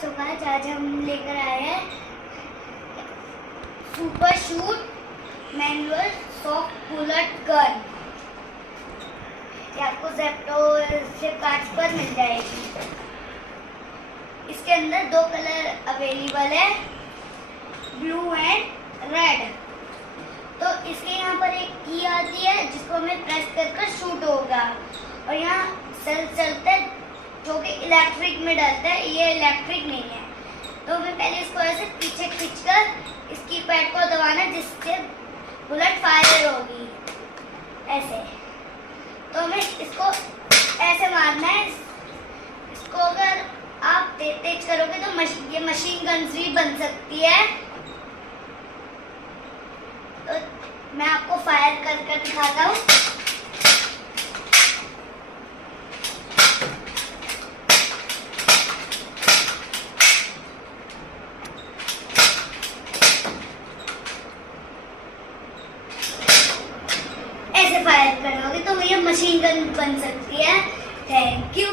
So guys आज हम लेकर आए हैं super shoot manual soft bullet gun. ये आपको ज़ेप्टो फ्लिपकार्ट पर मिल जाएगी। इसके अंदर दो कलर अवेलेबल है, ब्लू एंड रेड। तो इसके यहाँ पर एक की आती है जिसको हमें प्रेस कर शूट होगा, और यहाँ सेल चलता है जो कि इलेक्ट्रिक में डलता है। ये इलेक्ट्रिक नहीं है, तो हमें पहले इसको ऐसे पीछे खींचकर इस कीपैड को दबाना जिससे बुलेट फायर होगी ऐसे। तो हमें इसको ऐसे मारना है। इसको अगर आप तेज करोगे तो ये मशीन गन्स भी बन सकती है। तो मैं आपको फायर कर दिखाता हूँ। ऐसे फायर करोगे तो ये मशीन गन बन सकती है। Thank you.